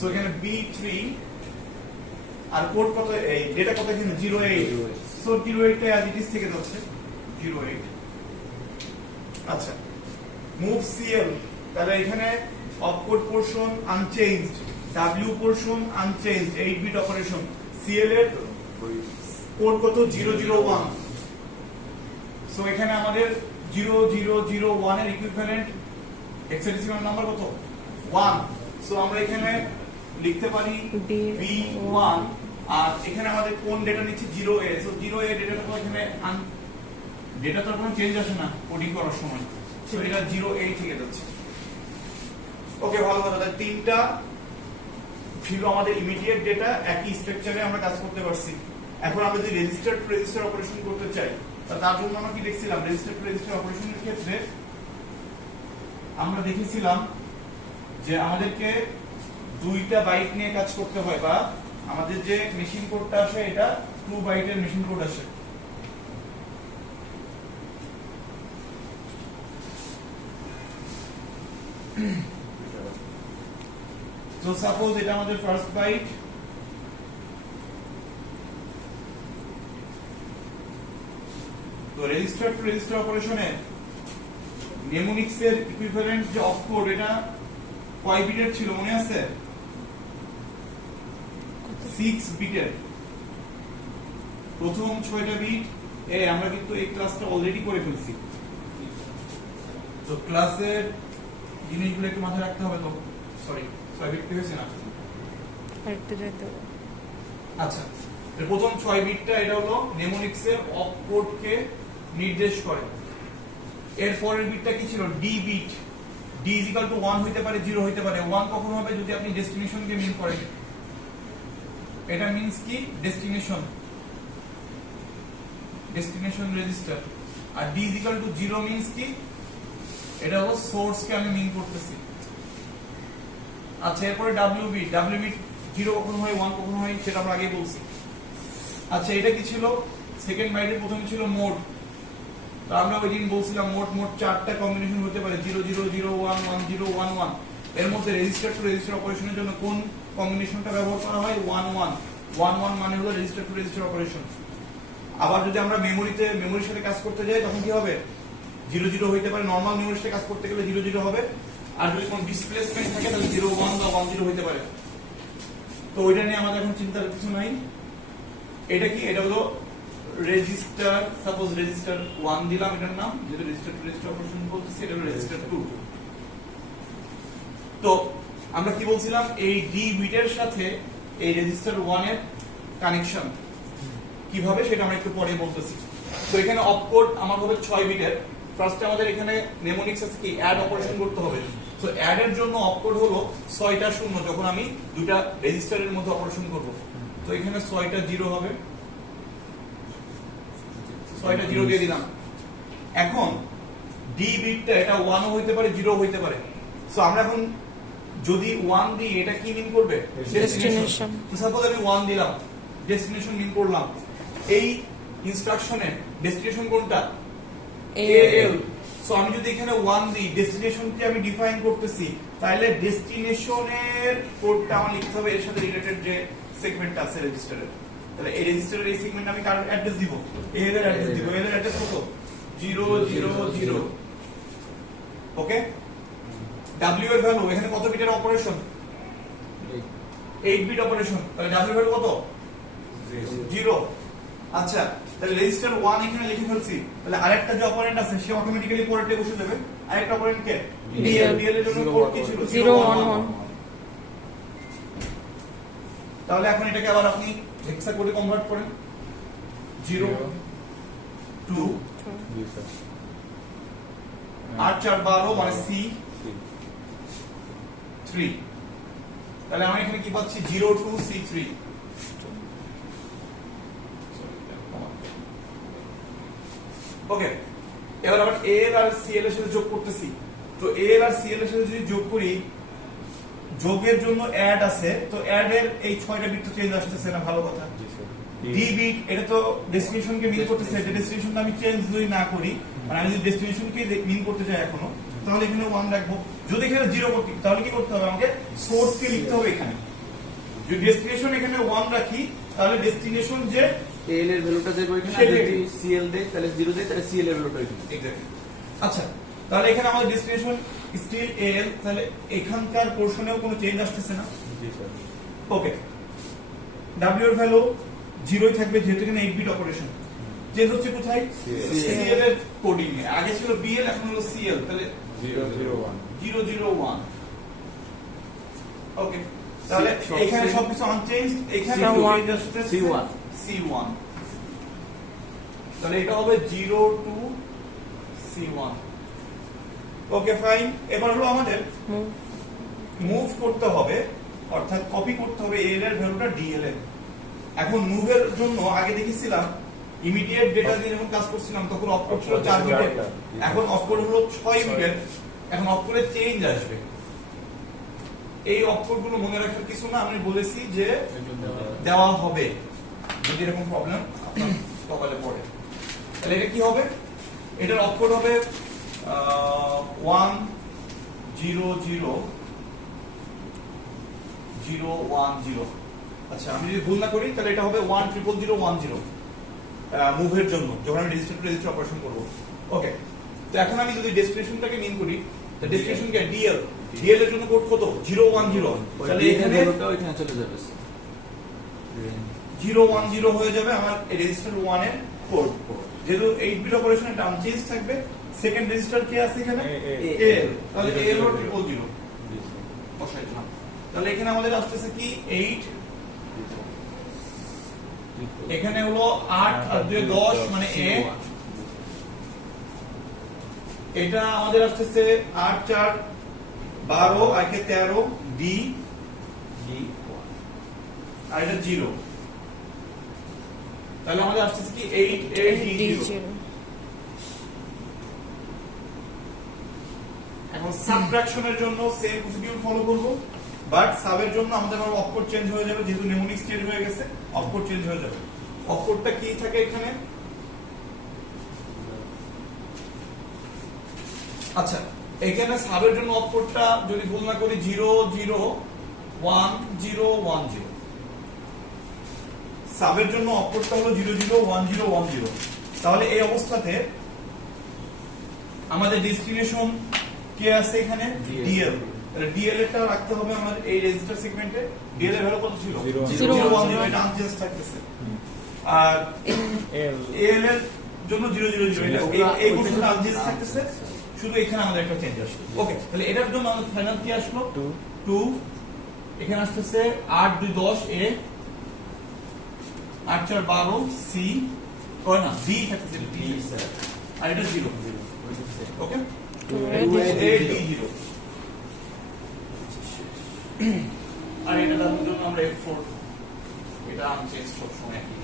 So এখানে B3 আর code কত, এই ডেটা কত এখানে 08, সো 08 টা অ্যাজ ইট ইজ থেকে যাচ্ছে 08। আচ্ছা, মুভ CL, তাহলে এখানে opcode portion unchanged, W portion unchanged, 8 bit operation. CL এর কোড কত 001, সো এখানে আমাদের 0001 এর ইকুইভ্যালেন্ট হেক্সাডেসিমাল নাম্বার কত 1, সো আমরা এখানে লিখতে পারি B1, আর এখানে আমাদের কোন ডেটা নিচ্ছে 0A, সো 0A ডেটাটা তো এখানে ডেটা তো কোনো চেঞ্জ আসে না কোডিং করার সময়, সো এটা 0A থেকে যাচ্ছে। ওকে, ভালো কথা, তাহলে তিনটা ছিল আমাদের ইমিডিয়েট ডেটা, একই স্ট্রাকচারে আমরা কাজ করতে পারছি। এখন আমরা যদি রেজিস্টার টু রেজিস্টার অপারেশন করতে চাই, তার জন্য আমরা কি দেখছিলাম, রেজিস্টার টু রেজিস্টার অপারেশনের ক্ষেত্রে আমরা দেখেছিলাম যে আমাদেরকে 2টা বাইট নিয়ে কাজ করতে হয়, বা আমাদের যে মেশিন কোডটা আসে এটা 2 বাইটের মেশিন কোড আসে। তো সাপোজ এটা আমাদের ফার্স্ট বাইট, তো রেজিস্টার টু রেজিস্টার অপারেশনে নেমোনিক্স এর ইকুইভ্যালেন্ট যে অপকোড, এটা কয় বিটের ছিল মনে আছে? 6 বিটের। প্রথম 6টা বিট আমরা কিন্তু এই ক্লাসটা অলরেডি করে ফেলছি, তো ক্লাসের জিনিসগুলো একটু মাথায় রাখতে হবে। তো সরি 6 বিট হয়েছে না, আচ্ছা, প্রথম 6 বিটটা এটা হলো নেমোনিক্স এর অপকোডকে নির্দেশ করে। এর পরের বিটটা কি ছিল? D bit. D is equal to 1 হইতে পারে, 0 হইতে পারে। 1 কখন হবে? যদি আপনি ডেস্টিনেশনকে মিন করেন, এটা মিন্স কি ডেস্টিনেশন, ডেস্টিনেশন রেজিস্টার। আর D is equal to 0 means কি, এটা হলো সোর্সকে আমি মিন করতেছি। আচ্ছা, এরপরে ডাব্লিউ বিট। ডাব্লিউ বিট 0 কখন হয়, 1 কখন হয়, সেটা আমরা আগে বলছি। আচ্ছা, এটা কি ছিল? সেকেন্ড বাইটের প্রথমে ছিল মোড, তো আমরা ওই দিন বলছিলাম মোড 4টা কম্বিনেশন হতে পারে, 00011011। এর মধ্যে রেজিস্টার টু রেজিস্টার অপারেশনের জন্য কোন কম্বিনেশনটা ব্যবহার করা হয়? 11 মানে হলো রেজিস্টার টু রেজিস্টার অপারেশন। আবার যদি আমরা মেমোরির সাথে কাজ করতে যাই, তখন কি হবে? 00 হইতে পারে, নরমাল মেমোরির সাথে কাজ করতে গেলে 00 হবে। আর যদি কোনো ডিসপ্লেসমেন্ট থাকে তাহলে 01 বা 10 হইতে পারে। তো ওইটা নিয়ে আমাদের এখন চিন্তার কিছু নাই। এটা কি? এটা হলো রেজিস্টার। সাপোজ রেজিস্টার 1 দিলাম, এটার নাম, যেহেতু রেজিস্টার টু রেজিস্টার অপারেশন বলতেছি, এটা হলো রেজিস্টার 2। তো আমরা কি বলছিলাম, এই ডি বিটের সাথে এই রেজিস্টার 1 এর কানেকশন কিভাবে, সেটা আমরা একটু পরে বলতেছি। তো এখানে অপকোড আমার হবে 6 বিটের। ফার্স্টে আমাদের এখানে নেমোনিক্স আছে কি অ্যাড অপারেশন করতে হবে। তো অ্যাড এর জন্য অপকোড হলো 6টা 0, যখন আমি দুটো রেজিস্টারের মধ্যে অপারেশন করব। তো এখানে 6টা 0 হবে, 6টা 0 দিয়ে দিলাম। এখন ডি বিটটা এটা 1 ও হইতে পারে, 0 হইতে পারে। সো আমরা এখন যদি 1 দিই, এটা কি মিন করবে? ডেস্টিনেশন। তো সাপোজ আমি 1 দিলাম, ডেস্টিনেশন মিন করলাম। এই ইনস্ট্রাকশনে ডেস্টিনেশন কোনটা? AL। সো আমি যদি এখানে 1 দিই, ডেস্টিনেশনকে আমি ডিফাইন করতেছি, তাহলে ডেস্টিনেশনের কোডটা আমার লিখতে হবে এর সাথে রিলেটেড যে সেগমেন্টটা আছে রেজিস্টারের। তাহলে এই রেজিস্টারের এই সেগমেন্টে আমি কার অ্যাড্রেস দিব? AL এর অ্যাড্রেস দিব। AL এর অ্যাড্রেস কত? 000। ওকে, W এর ভ্যালু এখানে কত বিটের অপারেশন? 8 bit operation. তাহলে W ভ্যালু কত? 0। আচ্ছা, তাহলে রেজিস্টার 1 এখানে লিখে ফেলছি। তাহলে আরেকটা যে অপারেন্ড আছে সে অটোমেটিক্যালি পরেরটা বসে দেবে। আরেকটা অপারেন্ড কে? DL। DL এর জন্য কোড কি ছিল? 011। তাহলে এখন এটাকে আবার আপনি হেক্সা কোডে কনভার্ট করেন। 0 2 8 4 12 মানে C 3। তাহলে আমি এখানে কি পাচ্ছি? 02C3। ওকে, এবার আমরা AL আর CL এর সাথে যোগ করতেছি। তো AL আর CL এর সাথে যদি যোগ করি, যোগের জন্য অ্যাড আছে, তো অ্যাড এর এই 6টা বিট তো চেঞ্জ আসতেছে না, ভালো কথা। ডি বিট এটা তো ডেস্টিনেশনকে মিন করতেছে, যে ডেস্টিনেশনটা আমি চেঞ্জ যদি না করি, মানে আমি যদি ডেস্টিনেশনকে মিন করতে চাই এখনো, তাহলে এখানে 1 রাখবো। যদি এখানে 0 করতে, তাহলে কি করতে হবে? আমাকে সোর্সকে লিখতে হবে এখানে। যদি ডেস্টিনেশন এখানে 1 রাখি তাহলে ডেস্টিনেশন যে এল এর ভ্যালুটা দেব এখানে, আর যদি সিএল দেই তাহলে 0 দেই, তাহলে সিএল এর ভ্যালুটা এখানে। এক্স্যাক্টলি। আচ্ছা, তাহলে এখানে আমাদের ডেস্টিনেশন স্টিল এল, তাহলে এখানকার পোরশনেও কোনো চেঞ্জ আসতেছে না। জি স্যার। ওকে, ডাব্লিউ এর ভ্যালু 0 থাকবে যেহেতু এখানে 8 বিট অপারেশন। চেঞ্জ হচ্ছে কোথায়? সিএল এর কোডিং এ। আগে ছিল বিএল, এখন হলো সিএল, তাহলে 001। ওকে, তাহলে এখানে সবকিছু আনচেঞ্জ, এখানে চেঞ্জ আসছে C1। তাহলে এটা হবে 0 to C1। Okay fine. এবার হলো আমাদের মুভ করতে হবে, অর্থাৎ কপি করতে হবে এল এর ভ্যালুটা ডিএল এর। এখন মুভের জন্য আগে দেখেছিলাম ইমিডিয়েট ডেটা দিয়ে যখন কাজ করছিলাম তখন অপকোড ছিল 4 বিটের, এখন অপকোড হলো 6 বিটের। এখন অপকোডে চেঞ্জ আসবে। এই অক্ষর গুলো মনে রাখার কিছু না, আমি বলেছি যে দেওয়া হবে যদি এরকম প্রবলেম আপনার কপালে পড়ে। তাহলে এটা কি হবে? এটার অক্ষর হবে 1 0 0 0 1 0। আচ্ছা, আমি যদি ভুল না করি তাহলে এটা হবে 1 0 0 1 0 মুভের জন্য যখন আমি রেজিস্টার অপারেশন করব। ওকে, তো এখন আমি যদি ডেস্টিনেশনটাকে মিন করি, তো ডেস্টিনেশন কি ডিএল, ডিএল এর জন্য কোড কত? 010। তাহলে এখানে ভ্যালুটা ওইখানে চলে যাবে স্যার। 010 হয়ে যাবে আমার রেজিস্টার 1 এর কোড। যেহেতু 8 বিট অপারেশন এটা আনচেঞ্জ থাকবে। সেকেন্ড রেজিস্টার কি আছে এখানে? এল। তাহলে এল হলো 000 বসাই দিলাম। তাহলে এখানে আমাদের আসছে কি 8, এখানে হলো 8 আর 2 10 মানে এ। এটা আমাদের আসছে 8 4 12 আর 13 ডি আর এটা 0। তাহলে আমাদের আসছে কি 8 8 ডি 0। এখন সাবট্রাকশনের জন্য সেম প্রসিডিউর ফলো করব, বাট সাবের জন্য আমাদের আবার অপকোড চেঞ্জ হয়ে যাবে, যেহেতু নেমোনিক্স চেঞ্জ হয়ে গেছে অপকোড চেঞ্জ হয়ে যাবে। অপকোডটা কি থাকে এখানে? আচ্ছা, এখানে সাবের জন্য অপকোডটা যদি ভুল না করি 0 0 1 0 1 0। সাবের জন্য অপকোডটা হলো 0 0 1 0 1 0। তাহলে এই অবস্থাতে আমাদের ডেস্টিনেশন কে আছে এখানে? ডিএল। ডিএল এরটা রাখতে হবে আমাদের এই রেজিস্টার সেগমেন্টে। ডিএল এর ভ্যালু কত ছিল? 010। এটা আনচেঞ্জ থাকতেছে। আর এল এর জন্য 000 এটা এই পোরশনটা আনচেঞ্জ থাকতেছে, শুধু এখানে আমাদের একটা চেঞ্জ আসলো। ওকে, তাহলে এটার জন্য আমাদের ফাইনাল কি আসলো? 2। এখানে আসছে 8 2 10 এ, 8 4 12 সি, কই না ডি থাকতেছে ডি স্যার, আর এটা 0। ওকে, এ ডি 0। আর এটার জন্য আমরা F4, এটা আনচেঞ্জ সব সময় একই।